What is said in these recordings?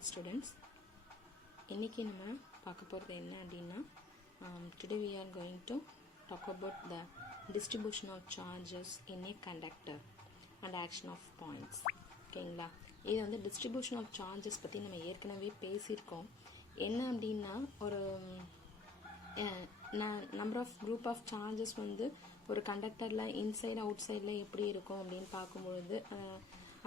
morning students. இன்னைக்கு நம்ம பார்க்க போறது என்ன அப்படினா today we are going to talk about the distribution of charges in a conductor and action of points. ஓகேங்களா? இது வந்து distribution of charges பத்தி நம்ம ஏற்கனவே பேசியிருக்கோம். என்ன அப்படினா ஒரு number of group of charges வந்து ஒரு கண்டக்டர்ல இன்சைட் அவுட் சைடுல எப்படி இருக்கும் அப்படினு பாக்கும்போது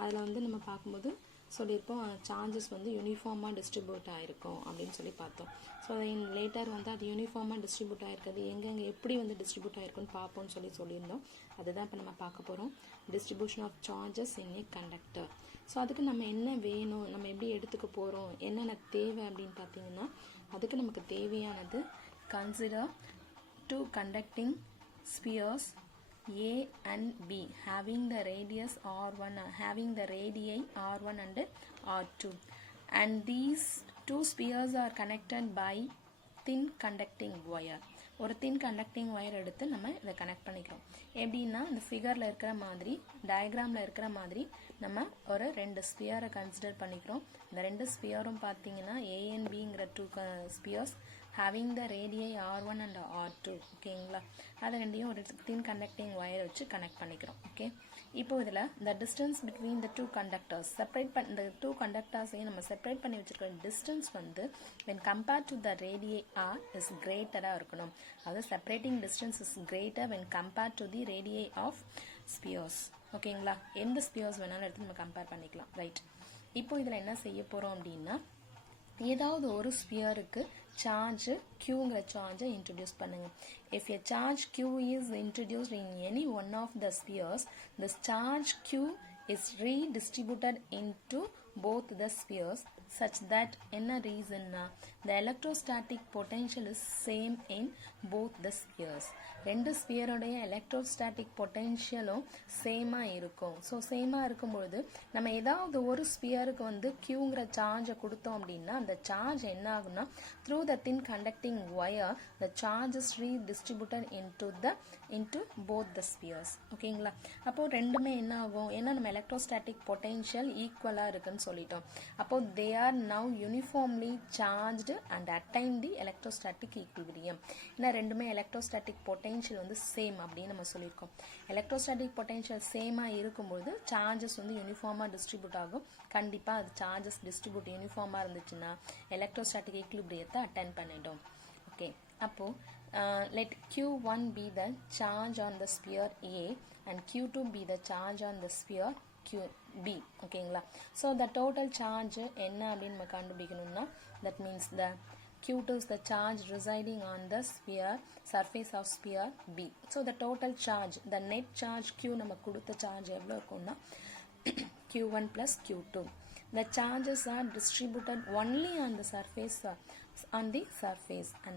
அதுல வந்து நம்ம பாக்கும்போது சொல்லிருப்போம் சார்ஜஸ் வந்து யூனிஃபார்மா டிஸ்ட்ரிபியூட் ஆயிருக்கும் அப்படினு சொல்லி பார்த்தோம். சோ இன் லேட்டர் வந்து அது யூனிஃபார்மா டிஸ்ட்ரிபியூட் ஆயிருக்குது எங்கங்க எப்படி வந்து டிஸ்ட்ரிபியூட் ஆயிருக்குன்னு பாப்போம்னு சொல்லியிருந்தோம். அதுதான் இப்ப நம்ம பார்க்க போறோம். Distribution of charges in a conductor. So அதுக்கு நம்ம என்ன வேணும், நம்ம எப்படி எடுத்துக்க போறோம், என்னென்ன தேவை அப்படினு பாத்தீங்கன்னா அதுக்கு நமக்கு தேவையானது consider two conducting spheres A and B having the radius R1 having the radii R1 and R2 and these two spheres are connected by thin conducting wire. ஒரு thin conducting wire எடுத்து நம்ம இத கனெக்ட் பண்ணிக்கிறோம். எப்படின்னா இந்த ஃபிகர்ல இருக்கிற மாதிரி டயகிராம்ல இருக்கிற மாதிரி நம்ம ஒரு ரெண்டு ஸ்பியரை கன்சிடர் பண்ணிக்கிறோம். இந்த ரெண்டு ஸ்பியரும் பாத்தீங்கன்னா A and B ங்கற two spheres having the radii R1 and R2. ஓகேங்களா? அது ரெண்டையும் ஒரு thin conducting wire வச்சு கனெக்ட் பண்ணிக்கிறோம். ஓகே? இப்போ இதுல the distance between the two conductors the two conductors நம்ம செப்பரேட் பண்ணி வச்சிருக்கிற distance வந்து when compared to the radii R is greater இருக்கணும். அது separating distance is greater when compared to the radii of spheres. ஓகேங்களா? எந்த spheres வேணாலும் எடுத்து நம்ம கம்பேர் பண்ணிக்கலாம். ரைட். இப்போ இதுல என்ன செய்ய போறோம் அப்படின்னா ஏதாவது ஒரு ஸ்பியருக்கு charge q ங்கற charge introduce பண்ணுங்க. If a charge q is introduced in any one of the spheres, this charge q is redistributed into both the spheres such that என்ன ரீசன்னா the electrostatic potential is same in both the spheres. ரெண்டு ஸ்பியரோடைய electrostatic பொட்டன்ஷியலும் சேமா இருக்கும். So சேமா இருக்கும்பொழுது நம்ம ஏதாவது ஒரு ஸ்பியருக்கு வந்து கியூங்கிற சார்ஜை கொடுத்தோம் அப்படின்னா அந்த சார்ஜ் என்ன ஆகும்னா through the thin conducting wire the charge is redistributed into both the spheres. ஓகேங்களா? அப்போ ரெண்டுமே என்ன ஆகும், ஏன்னா நம்ம எலக்ட்ரோஸ்டாட்டிக் பொட்டன்ஷியல் ஈக்குவலா இருக்குன்னு சொல்லிட்டோம். அப்போ they are now uniformly charged and attain the electrostatic equilibrium. ஏன்னா ரெண்டுமே எலக்ட்ரோஸ்டாட்டிக் பொட்டன்ஷியல் வந்து சேம் அப்படின்னு நம்ம சொல்லியிருக்கோம். எலக்ட்ரோஸ்டாட்டிக் பொட்டன்ஷியல் சேமா இருக்கும்போது சார்ஜஸ் வந்து யூனிஃபார்மா டிஸ்ட்ரிபியூட் ஆகும். கண்டிப்பா அது சார்ஜஸ் டிஸ்ட்ரிபியூட் யூனிஃபார்மா இருந்துச்சுன்னா எலக்ட்ரோஸ்டாட்டிக் ஈக்குலிபிரியத்தை அட்டைன் பண்ணிடும். ஓகே, அப்போ let q1 be the charge on the sphere A and q2 be the charge on the sphere QB. ஓகேங்களா? so the total charge என்ன அப்படின்னு நம்ம கண்டுபிடிக்கணும்னா that means the Q2 is the charge residing on the sphere surface of sphere B. So the total charge, the net charge Q நம்ம கொடுத்த charge எவ்வளவு இருக்கும்னா Q1 plus Q2. The charges are distributed only on the surface and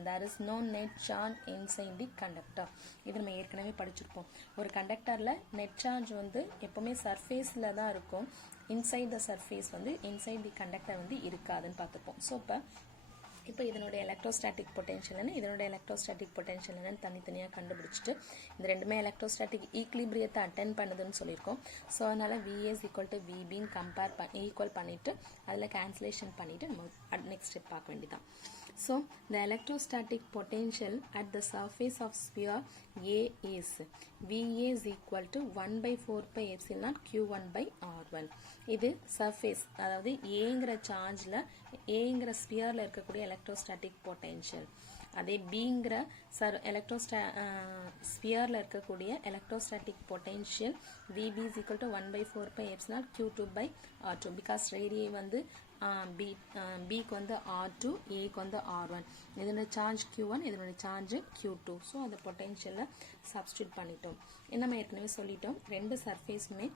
there is no net charge inside the conductor. இது நம்ம ஏற்கனவே படிச்சிருப்போம். ஒரு கண்டக்டர்ல net charge வந்து எப்பவுமே சர்ஃபேஸ்ல தான் இருக்கும். இன்சைட் த சர்ஃபேஸ் வந்து இன்சைட் தி கண்டக்டர் வந்து இருக்காதுன்னு பார்த்துப்போம். ஸோ இப்போ இதனுடைய எலக்ட்ரோஸ்டாட்டிக் பொட்டன்ஷியல் என்ன, இதனுடைய எலக்ட்ரோஸ்டாட்டிக் பொட்டன்ஷியல் என்னன்னு தனித்தனியாக கண்டுபிடிச்சிட்டு இந்த ரெண்டுமே எலக்ட்ரோஸ்டாட்டிக் ஈக்குலிபிரியத்தை அட்டென்ட் பண்ணுதுன்னு சொல்லியிருக்கோம். ஸோ அதனால VA is equal to VBன்னு ஈக்குவல் பண்ணிட்டு அதில் கேன்சலேஷன் பண்ணிட்டு நம்ம நெக்ஸ்ட் ஸ்டெப் பார்க்க வேண்டியதான். So the electrostatic potential at the surface of sphere A is VA is equal to 1 by 4 pi epsilon Q1 by R1. இது surface, அதாவது Aங்கிற சார்ஜ்ல Aங்கிற ஸ்பியர்ல இருக்கக்கூடிய எலக்ட்ரோஸ்டாட்டிக் பொட்டன்ஷியல். அதே Bங்கிற ஸ்பியர்ல இருக்கக்கூடிய electrostatic potential VB is equal to 1 by 4 pi epsilon Q2 by R2 because radii வந்து Bக்கு வந்து R2, Aக்கு வந்து R1. இதோட சார்ஜ் Q1, இதோட சார்ஜ் Q2. ஸோ அந்த பொட்டன்ஷியலை சப்ஸ்டியூட் பண்ணிட்டோம். நம்ம ஏற்கனவே சொல்லிட்டோம் ரெண்டு சர்ஃபேஸுமே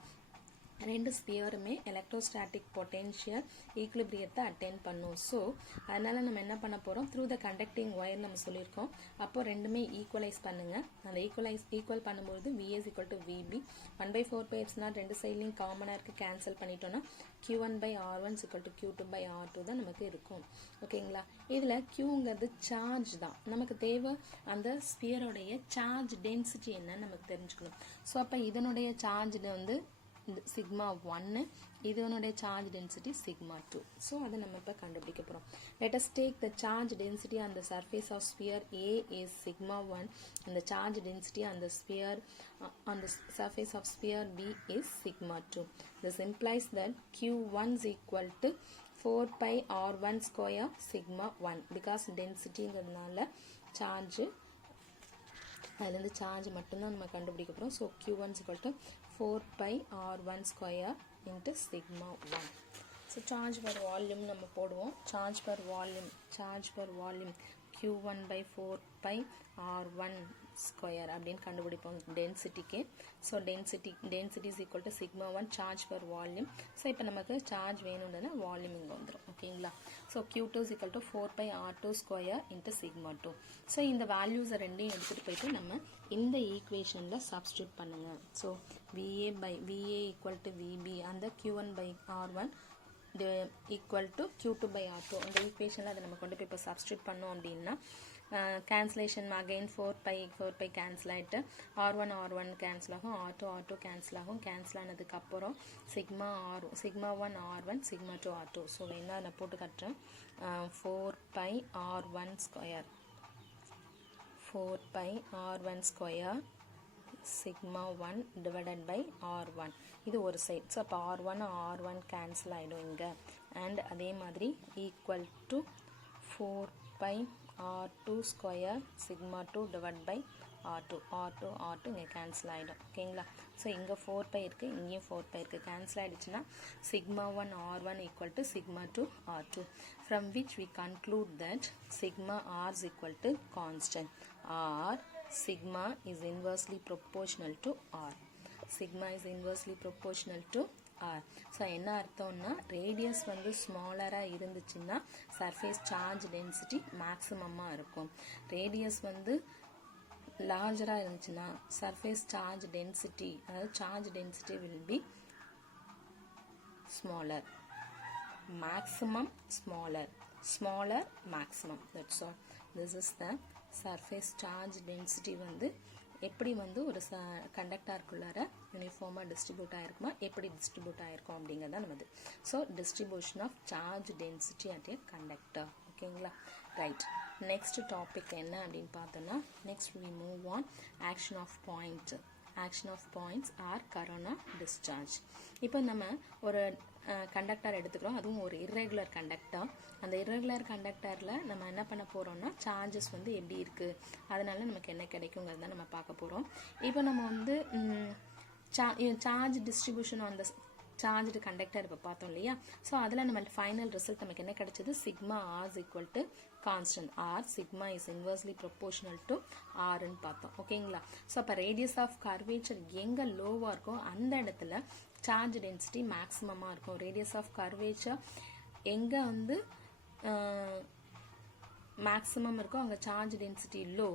ரெண்டு ஸ்பியருமே எலக்ட்ரோஸ்டாட்டிக் பொட்டன்ஷியல் ஈக்குலிபிரியத்தை அட்டைன் பண்ணும். ஸோ அதனால நம்ம என்ன பண்ண போறோம், த்ரூ த கண்டக்டிங் ஒயர் நம்ம சொல்லியிருக்கோம். அப்போ ரெண்டுமே ஈக்குவலைஸ் பண்ணுங்க. அந்த ஈக்குவல் பண்ணும்போது VA is equal to VB 1 by 4 pi epsilon ரெண்டு சைட்லையும் காமனா இருக்கு, கேன்சல் பண்ணிட்டோம்னா Q1 by R1 is equal to Q2 by R2 தான் நமக்கு இருக்கும். ஓகேங்களா? இதுல Qங்கிறது சார்ஜ் தான். நமக்கு தேவை அந்த ஸ்பியரோடைய சார்ஜ் டென்சிட்டி என்னன்னு நமக்கு தெரிஞ்சுக்கணும். ஸோ அப்ப இதனுடைய சார்ஜ் வந்து சிக்மா 1, இதனுடைய சார்ஜ் டென்சிட்டி சிக்மா 2. ஸோ அதை நம்ம இப்போ கண்டுபிடிக்க போகிறோம். Let us take the charge density on the surface of sphere A is sigma 1 and the charge density on the sphere on the surface of sphere B is sigma 2. This implies that Q1 is equal to 4 pi R1 square sigma 1 because densityங்கிறதுனால charge அதுலேருந்து charge மட்டும்தான் நம்ம கண்டுபிடிக்க போகிறோம். So Q1 is equal to 4 pi R1 square into sigma 1. So charge per volume நம்ம போடுவோம். Charge per volume Q1 by 4 pi R1 square அப்படின்னு கண்டுபிடிப்போம் டென்சிட்டிக்கு. So density is equal to sigma 1 charge per volume. So இப்போ நமக்கு charge வேணும்னா volume இங்கே வந்துடும். ஓகேங்களா? So Q2 is equal to 4 pi R2 square into sigma 2. So இந்த வேல்யூஸை ரெண்டையும் எடுத்துகிட்டு போயிட்டு நம்ம இந்த ஈக்குவேஷனில் சப்ஸ்டியூட் பண்ணுங்கள். So VA equal to VB அந்த Q1 by R1 equal to Q2 by R2 அந்த ஈக்குவேஷனில் அதை நம்ம கொண்டு போய் இப்போ சப்ஸ்டியூட் பண்ணோம் அப்படின்னா cancellation again 4 pi cancel ஆகிட்டு R1 cancel ஆகும், R2 cancel ஆகும். cancel ஆனதுக்கு அப்புறம் sigma 1 R1 sigma 2 R2. So என்ன நான் போட்டு கட்டுறேன். 4 pi R1 square square sigma 1 divided by R1 இது ஒரு சைட். ஸோ அப்போ R1 கேன்சல் ஆகிடும் இங்கே. அண்ட் அதே மாதிரி equal to 4 pi R2 square sigma 2 divided by R2 இங்கே கேன்சல் ஆகிடும். ஓகேங்களா? ஸோ இங்கே 4 pi இருக்குது, இங்கேயும் 4 pi இருக்குது. கேன்சல் ஆகிடுச்சுன்னா sigma 1 R1 equal to sigma 2 R2 from which we conclude that sigma R is equal to constant or sigma is inversely proportional to R. Sigma is inversely proportional to R. So என்ன அர்த்தம்னா radius வந்து ஸ்மாலராக இருந்துச்சுன்னா surface charge density மேக்ஸிமமாக இருக்கும். Radius வந்து லார்ஜராக இருந்துச்சுன்னா surface charge density அதாவது charge density will be smaller. Maximum smaller maximum. That's all. This is the surface charge density வந்து எப்படி வந்து ஒரு கண்டக்டாருக்குள்ளார யூனிஃபார்மாக டிஸ்ட்ரிபியூட் ஆகிருக்குமா, எப்படி டிஸ்ட்ரிபியூட் ஆகிருக்கும் அப்படிங்கிறத நமது. So distribution of charge density at a conductor. ஓகேங்களா? ரைட். நெக்ஸ்ட் டாபிக் என்ன அப்படின்னு பார்த்தோன்னா next we move on action of points or corona discharge. இப்போ நம்ம ஒரு கண்டக்டர் எடுத்துக்கிறோம், அதுவும் ஒரு இர்ரெகுலர் கண்டக்டர். அந்த இர்ரெகுலர் கண்டக்டரில் நம்ம என்ன பண்ண போகிறோம்னா சார்ஜஸ் வந்து எப்படி இருக்குது, அதனால நமக்கு என்ன கிடைக்குங்கிறத நம்ம பார்க்க போகிறோம். இப்போ நம்ம வந்து சார்ஜ் டிஸ்ட்ரிபியூஷன் அந்த சார்ஜ்டு கண்டக்டர் இப்போ பார்த்தோம் இல்லையா? ஸோ அதில் நம்ம ஃபைனல் ரிசல்ட் நமக்கு என்ன கிடைச்சது? Sigma R is equal to constant R, sigma is inversely proportional to Rன்னு பார்த்தோம். ஓகேங்களா? ஸோ அப்போ ரேடியஸ் ஆஃப் கர்வேச்சர் எங்கே லோவாக இருக்கோ அந்த இடத்துல சார்ஜ் டென்சிட்டி மேக்ஸிமமாக இருக்கும். ரேடியஸ் ஆஃப் கர்வேச்சர் எங்கே வந்து மேக்ஸிமம் இருக்கோ அங்கே charge density low.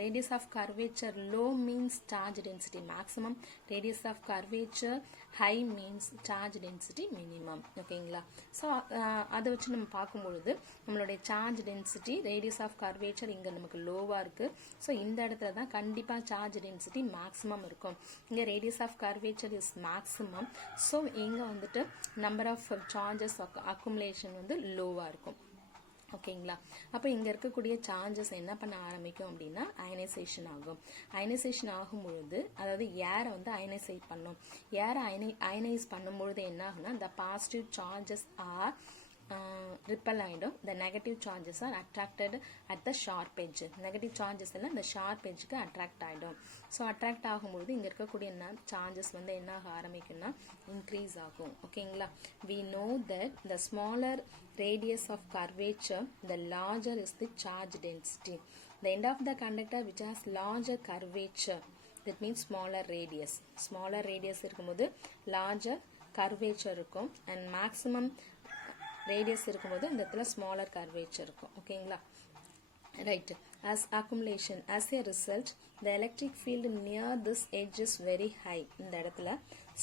radius of curvature low means charge density maximum, radius of curvature high means charge density minimum. ஓகேங்களா? ஸோ அதை வச்சு நம்ம பார்க்கும்பொழுது நம்மளுடைய charge density radius of curvature இங்கே நமக்கு லோவாக இருக்குது. ஸோ இந்த இடத்துல தான் கண்டிப்பாக சார்ஜ் டென்சிட்டி மேக்ஸிமம் இருக்கும். இங்கே radius of curvature is maximum. So இங்கே வந்துட்டு நம்பர் ஆஃப் சார்ஜஸ் அக்குமுலேஷன் வந்து லோவாக இருக்கும். ஓகேங்களா? அப்போ இங்கே இருக்கக்கூடிய சார்ஜஸ் என்ன பண்ண ஆரம்பிக்கும் அப்படின்னா அயனைசேஷன் ஆகும். அயனைசேஷன் ஆகும் பொழுது அதாவது ஏரை வந்து அயனைசேட் பண்ணும். ஏரை அயனைஸ் பண்ணும்பொழுது என்ன ஆகுனா the positive charges are repel ஆகிடும். the negative charges are attracted at the sharp edge. Negative charges எல்லாம் இந்த ஷார்ப் எட்ஜுக்கு அட்ராக்ட் ஆகிடும். ஸோ அட்ராக்ட் ஆகும்பொழுது இங்கே இருக்கக்கூடிய சார்ஜஸ் வந்து என்ன ஆக ஆரம்பிக்கும்னா இன்க்ரீஸ் ஆகும். ஓகேங்களா? we know that the smaller radius of curvature the larger is the charge density. The end of the conductor which has larger curvature, that means smaller radius இருக்கும்போது larger curvature இருக்கும் and maximum radius இருக்கும்போது இந்த இடத்துல smaller curvature இருக்கும். ஓகேங்களா? Right. as accumulation as a result the electric field near this edge is very high இந்த இடத்துல.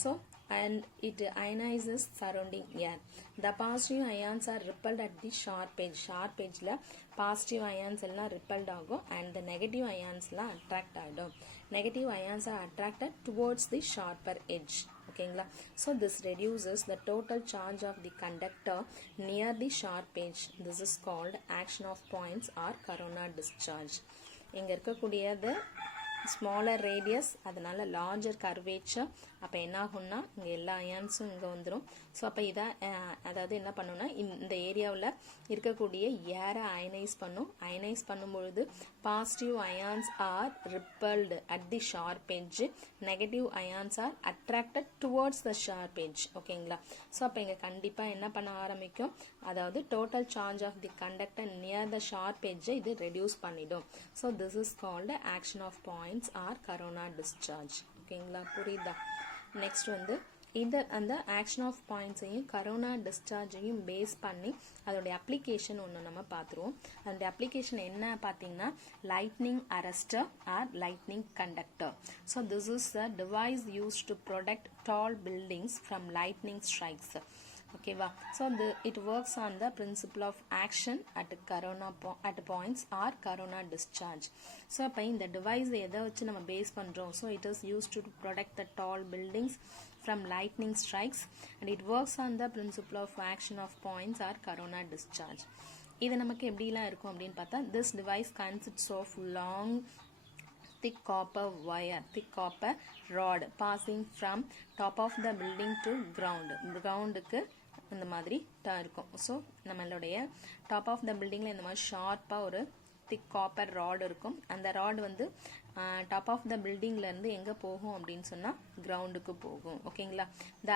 so and it ionizes surrounding air. The positive ions are repelled at the sharp edge. sharp edgeல positive ions எல்லாம் repelled ஆகும் and the negative ions எல்லாம் attract ஆகிடும். negative ions are attracted towards the sharper edge. ஓகேங்களா. So this reduces the total charge of the conductor near the sharp edge. This is called action of points or corona discharge. இங்கே இருக்கக்கூடியது smaller radius, அதனால larger curvature. அப்போ என்ன ஆகும்னா இங்கே எல்லா அயான்ஸும் இங்கே வந்துடும். ஸோ அப்போ இதை அதாவது என்ன பண்ணுன்னா இந்த ஏரியாவில் இருக்கக்கூடிய ஏரை அயனைஸ் பண்ணும். அயனைஸ் பண்ணும்பொழுது positive ions are repelled at the sharp edge, negative ions are attracted towards the sharp edge. ஓகேங்களா. ஸோ அப்போ இங்கே கண்டிப்பாக என்ன பண்ண ஆரம்பிக்கும், அதாவது total charge of the conductor near the sharp எட்ஜை இது ரெடியூஸ் பண்ணிடும். So this is called action of points or corona discharge. ஓகேங்களா, புரியுதா. நெக்ஸ்ட் வந்து இந்த அந்த ஆக்ஷன் ஆஃப் பாயிண்ட்ஸையும் கரோனா டிஸ்சார்ஜையும் பேஸ் பண்ணி அதோடைய அப்ளிகேஷன் ஒன்று நம்ம பார்த்துருவோம். அதோடைய அப்ளிகேஷன் என்ன பார்த்தீங்கன்னா lightning arrester or lightning conductor. So this is the device used to protect tall buildings from lightning strikes. ஓகேவா. So it works on the principle of action at points or corona discharge. So அப்போ இந்த device எதை வச்சு நம்ம base பண்ணுறோம், so it is used to protect the tall buildings from lightning strikes and it works on the principle of action of points or corona discharge. இது நமக்கு எப்படிலாம் இருக்கும் அப்படின்னு பார்த்தா this device consists of long thick copper rod passing from top of the building to groundக்கு இந்த மாதிரி இருக்கும். So நம்மளுடைய டாப் ஆஃப் த பில்டிங்கில் இந்த மாதிரி ஷார்ப்பாக ஒரு திக் காப்பர் ராட் இருக்கும். அந்த ராட் வந்து டாப் ஆஃப் த பில்டிங்லேருந்து எங்கே போகும் அப்படின்னு சொன்னால் கிரவுண்டுக்கு போகும். ஓகேங்களா. The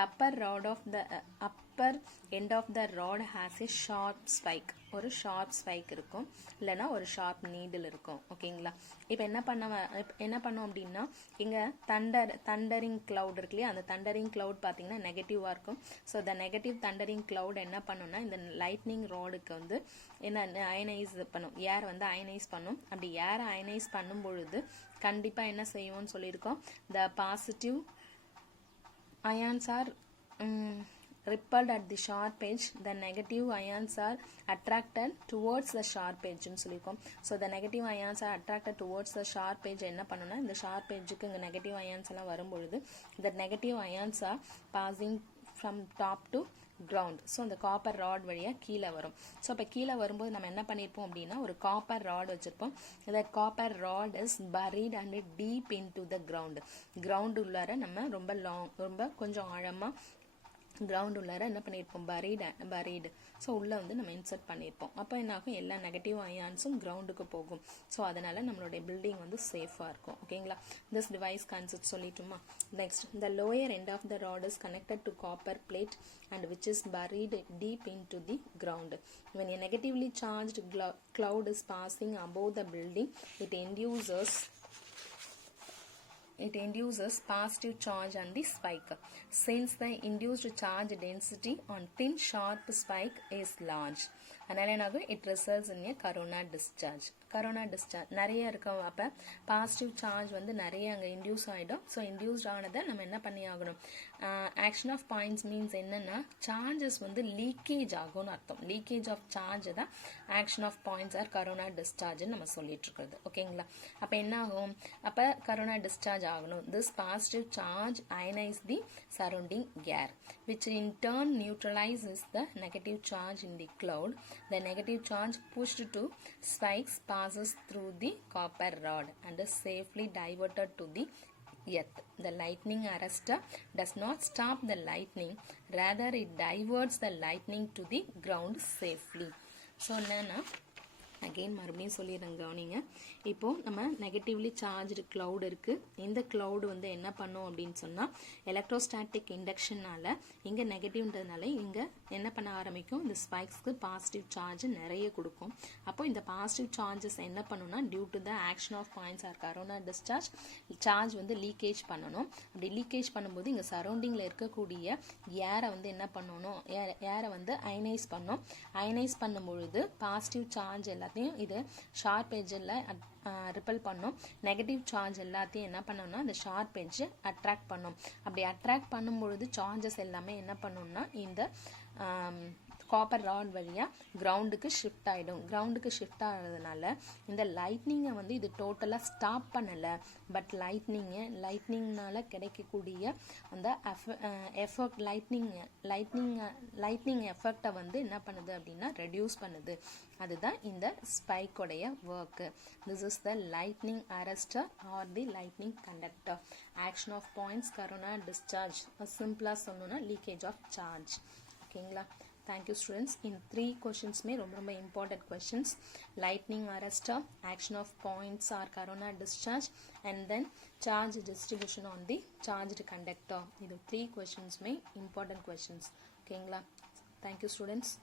upper end of the rod has a sharp spike. ஒரு ஷார்ப் ஸ்பைக் இருக்கும், இல்லைனா ஒரு ஷார்ப் நீடில் இருக்கும். ஓகேங்களா. இப்போ என்ன பண்ணோம் அப்படின்னா இங்கே தண்டரிங் கிளவுட் இருக்கு இல்லையா, அந்த தண்டரிங் கிளவுட் பார்த்தீங்கன்னா நெகட்டிவாக இருக்கும். So the negative thundering cloud என்ன பண்ணுன்னா இந்த லைட்னிங் ராடுக்கு வந்து என்ன அயனைஸ் பண்ணும், ஏர் வந்து அயனைஸ் பண்ணும். அப்படி ஏர் அயனைஸ் பண்ணும் பொழுது கண்டிப்பாக என்ன செய்வோம்னு சொல்லியிருக்கோம், the positive ions are repelled at the sharp edge, the negative ions are attracted towards the sharp edge ன்னு சொல்லியிருக்கோம். So the negative ions are attracted towards the sharp edge என்ன பண்ணணும்னா இந்த ஷார்ப் எட்ஜுக்கு இங்கே நெகட்டிவ் அயான்ஸ் எல்லாம் வரும்பொழுது the negative ions are passing from top to ground. So அந்த copper rod வழியாக கீழே வரும். ஸோ இப்போ கீழே வரும்போது நம்ம என்ன பண்ணியிருப்போம் அப்படின்னா ஒரு காப்பர் ராட் வச்சுருப்போம். that copper rod is buried and deep into the ground. Ground உள்ளார நம்ம ரொம்ப கொஞ்சம் ஆழமாக கிரவுண்ட் உள்ளார என்ன பண்ணியிருப்போம், பரீடு. ஸோ உள்ளே வந்து நம்ம இன்சர்ட் பண்ணியிருப்போம். அப்போ என்ன ஆகும், எல்லா நெகட்டிவ் அயான்ஸும் கிரவுண்டுக்கு போகும். ஸோ அதனால் நம்மளுடைய பில்டிங் வந்து சேஃபாக இருக்கும். ஓகேங்களா. திஸ் டிவைஸ் கான்செப்ட் சொல்லிட்டுமா. Next, the lower end of the rod is connected to copper plate and which is buried deep into the ground. When a negatively charged cloud is passing above the building, it induces positive charge on the spike. Since the induced charge density on thin sharp spike is large, அதனால என்னாகும், it results in a corona discharge. நிறைய இருக்கும். அப்போ positive charge வந்து நிறைய அங்கே induce ஆகிடும். So induced ஆனதை நம்ம என்ன பண்ணி ஆகணும், ஆக்ஷன் ஆஃப் பாயிண்ட்ஸ் மீன்ஸ் என்னன்னா சார்ஜஸ் வந்து லீக்கேஜ் ஆகும்னு அர்த்தம். லீக்கேஜ் ஆஃப் சார்ஜ் தான் action of points or corona டிஸ்சார்ஜ்னு நம்ம சொல்லிட்டு இருக்கிறது. ஓகேங்களா. அப்போ என்ன ஆகும், அப்போ கரோனா டிஸ்சார்ஜ் ஆகணும். This positive charge ionise the surrounding air which in turn neutralizes the negative charge in the cloud. The negative charge pushed to spikes passes through the copper rod and is safely diverted to the earth. The lightning arrestor does not stop the lightning, rather it diverts the lightning to the ground safely. So என்னன்னா again மறுபடியும் சொல்லிடுறேங்க, கவனிங்க. இப்போது நம்ம negatively charged cloud இருக்குது. இந்த cloud வந்து என்ன பண்ணும் அப்படின்னு சொன்னால் எலக்ட்ரோஸ்டாட்டிக் இண்டக்ஷனால் இங்கே நெகட்டிவ்ன்றதுனால இங்கே என்ன பண்ண ஆரம்பிக்கும், இந்த ஸ்பைக்ஸ்க்கு பாசிட்டிவ் சார்ஜ் நிறைய கொடுக்கும். அப்போது இந்த பாசிட்டிவ் சார்ஜஸ் என்ன பண்ணுன்னா due to the action of points or corona discharge charge வந்து லீக்கேஜ் பண்ணணும். அப்படி லீக்கேஜ் பண்ணும்போது இங்கே சரௌண்டிங்கில் இருக்கக்கூடிய ஏரை வந்து என்ன பண்ணணும், ஏரை வந்து அயனைஸ் பண்ணும். அயனைஸ் பண்ணும்பொழுது பாசிட்டிவ் சார்ஜ் எல்லாத்தையும் இது ஷார்ப் எட்ஜில் ரிப்பல் பண்ணும். நெகட்டிவ் சார்ஜ் எல்லாத்தையும் என்ன பண்ணணும்னா அந்த ஷார்ப் எட்ஜ் அட்ராக்ட் பண்ணும். அப்படி அட்ராக்ட் பண்ணும்பொழுது சார்ஜஸ் எல்லாமே என்ன பண்ணணும்னா இந்த காப்பர் ராட் வழியாக கிரவுண்டுக்கு ஷிஃப்ட் ஆகிடும். கிரவுண்டுக்கு ஷிஃப்ட் ஆகிறதுனால இந்த லைட்னிங்கை வந்து இது டோட்டலாக ஸ்டாப் பண்ணலை. பட் லைட்னிங்னால கிடைக்கக்கூடிய அந்த எஃபெக்ட் லைட்னிங் எஃபெக்டை வந்து என்ன பண்ணுது அப்படின்னா ரெடியூஸ் பண்ணுது. அதுதான் இந்த ஸ்பைக்கோடைய work. This is the lightning arrester or the lightning conductor. Action of points, corona, discharge. சிம்பிளாக சொல்லணும்னா லீக்கேஜ் ஆஃப் சார்ஜ். ஓகேங்களா? Thank you students. இன் 3 கொஷின்ஸுமே ரொம்ப important questions. Lightning arrester, action of points or corona discharge, and then charge distribution on the charged conductor. இது 3 கொஷின்ஸுமே important questions. ஓகேங்களா? Thank you students.